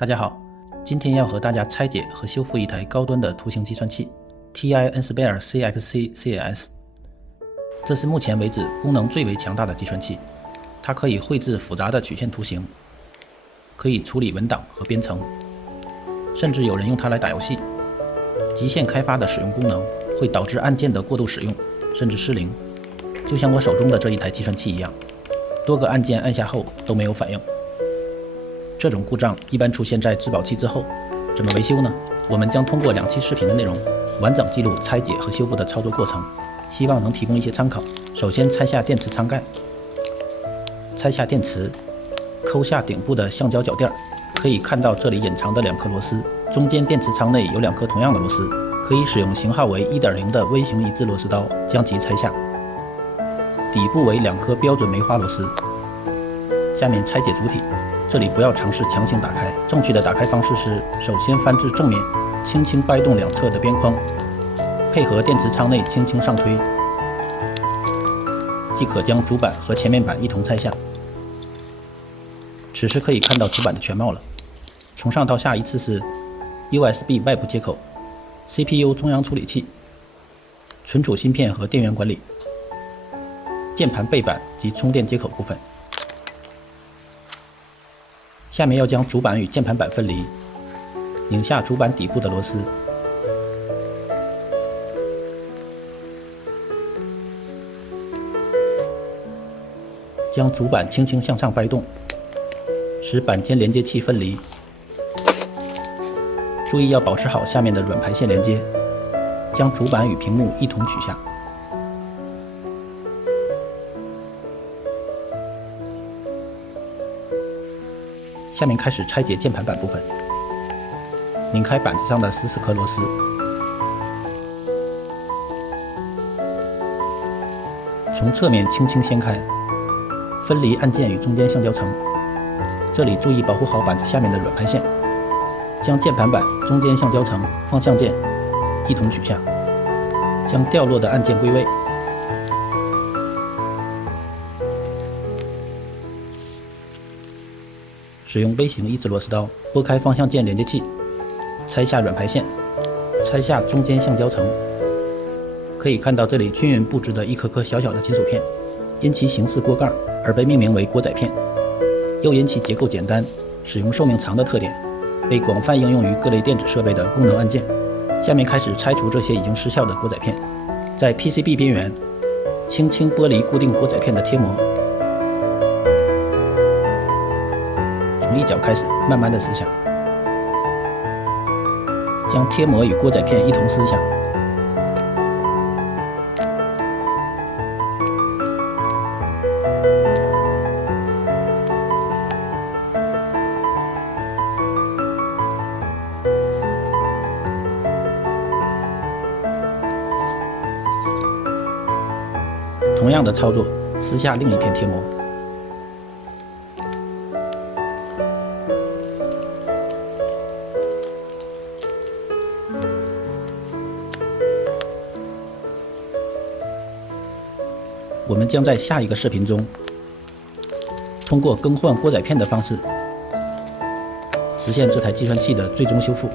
大家好，今天要和大家拆解和修复一台高端的图形计算器 TI Nspire CXC CAS。这是目前为止功能最为强大的计算器，它可以绘制复杂的曲线图形，可以处理文档和编程，甚至有人用它来打游戏。极限开发的使用功能会导致按键的过度使用，甚至失灵，就像我手中的这一台计算器一样，多个按键按下后都没有反应。这种故障一般出现在质保期之后，怎么维修呢？我们将通过2期视频的内容，完整记录拆解和修复的操作过程，希望能提供一些参考。首先拆下电池舱盖，拆下电池，抠下顶部的橡胶脚垫，可以看到这里隐藏的2颗螺丝，中间电池舱内有2颗同样的螺丝，可以使用型号为 1.0 的微型一致螺丝刀将其拆下。底部为2颗标准梅花螺丝。下面拆解主体，这里不要尝试强行打开，正确的打开方式是首先翻至正面，轻轻掰动2侧的边框，配合电池舱内轻轻上推，即可将主板和前面板一同拆下。此时可以看到主板的全貌了。从上到下依次是 USB 外部接口、CPU 中央处理器、存储芯片和电源管理、键盘背板及充电接口部分。下面要将主板与键盘板分离，拧下主板底部的螺丝，将主板轻轻向上掰动，使板间连接器分离。注意要保持好下面的软排线连接，将主板与屏幕一同取下。下面开始拆解键盘板部分，拧开板子上的14颗螺丝，从侧面轻轻掀开，分离按键与中间橡胶层。这里注意保护好板子下面的软排线，将键盘板、中间橡胶层、方向键一同取下，将掉落的按键归位。使用微型一致螺丝刀拨开方向键连接器，拆下软排线，拆下中间橡胶层。可以看到这里均匀布置的一颗颗小小的金属片，因其形似锅盖而被命名为锅仔片，又因其结构简单、使用寿命长的特点，被广泛应用于各类电子设备的功能按键。下面开始拆除这些已经失效的锅仔片，在 PCB 边缘轻轻剥离固定锅仔片的贴膜。从一角开始，慢慢的撕下，将贴膜与锅仔片一同撕下。同样的操作，撕下另一片贴膜。我们将在下一个视频中，通过更换锅仔片的方式，实现这台计算器的最终修复。